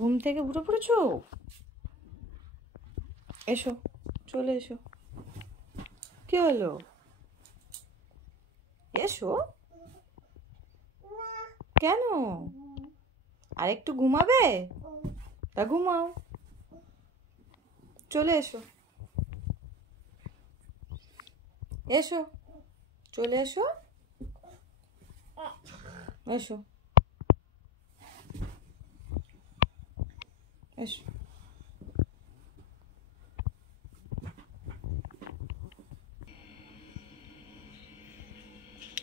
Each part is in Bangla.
ঘুম থেকে উঠে পড়েছো? এসো, চলে এসো। কি হলো? এসো। কেন? আর একটু ঘুমাবে? তা ঘুমাও। চলে এসো, এসো, চলে এসো, এসো, এসো।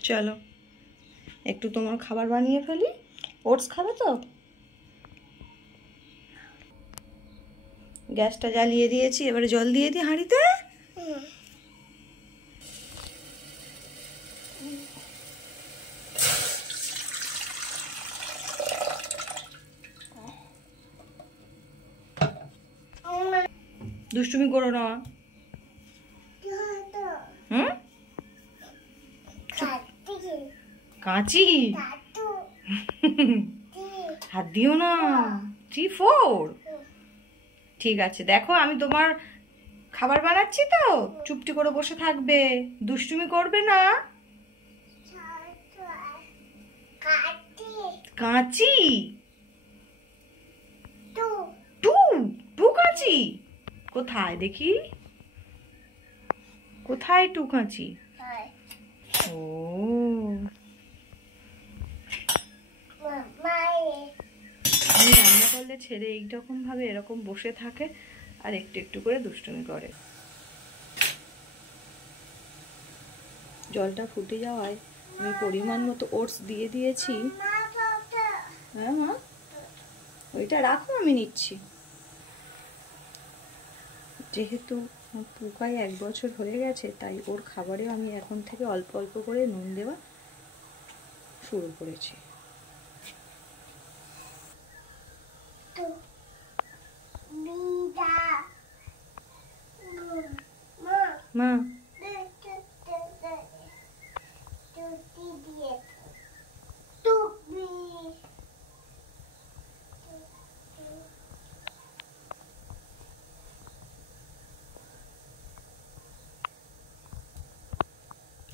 চলো একটু তোমার খাবার বানিয়ে ফেলি। ওটস খাবে তো? গ্যাসটা জ্বালিয়ে দিয়েছি, এবারে জল দিয়ে দিই হাঁড়িতে। দুষ্টুমি করো না। হুম? কাঁচি হাত দিও না। 3, 4। ঠিক আছে, দেখো আমি তোমার খাবার বানাচ্ছি তো, চুপটি করে বসে থাকবে, দুষ্টুমি করবে না। কাঁচি? টু টু কাঁচি কোথায় দেখি? কোথায় টু কাঁচি? ও, আমি রান্না করলে ছেড়ে এইরকম ভাবে এরকম বসে থাকে আর একটু একটু করে দুষ্টুমি করে। জলটা ফুটে যাওয়ায় আমি পরিমাণ মতো ওটস দিয়ে দিয়েছি। হ্যাঁ মা, ওইটা রাখো, আমি নিচ্ছি। যেহেতু পোকায় 1 বছর হয়ে গেছে, তাই ওর খাবারে আমি এখন থেকে অল্প অল্প করে নুন দেওয়া শুরু করেছি। মা,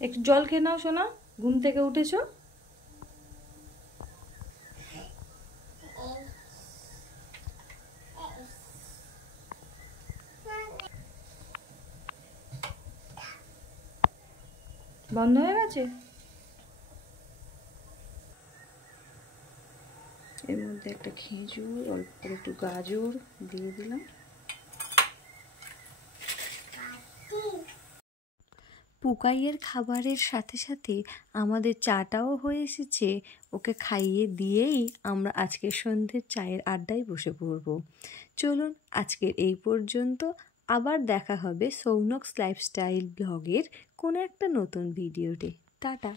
একটু জল খেয়ে নাও সোনা, ঘুম থেকে উঠেছো। বন্ধ হয়ে গেছে। এর মধ্যে একটা খেজুর, অল্প করে একটু গাজর দিয়ে দিলাম। পুকাইয়ের খাবারের সাথে সাথে আমাদের চাটাও হয়ে এসেছে। ওকে খাইয়ে দিয়েই আমরা আজকের সন্ধ্যের চায়ের আড্ডায় বসে পড়ব। চলুন আজকের এই পর্যন্ত। আবার দেখা হবে সৌনকস লাইফস্টাইল ব্লগের কোনো একটা নতুন ভিডিওতে। টাটা।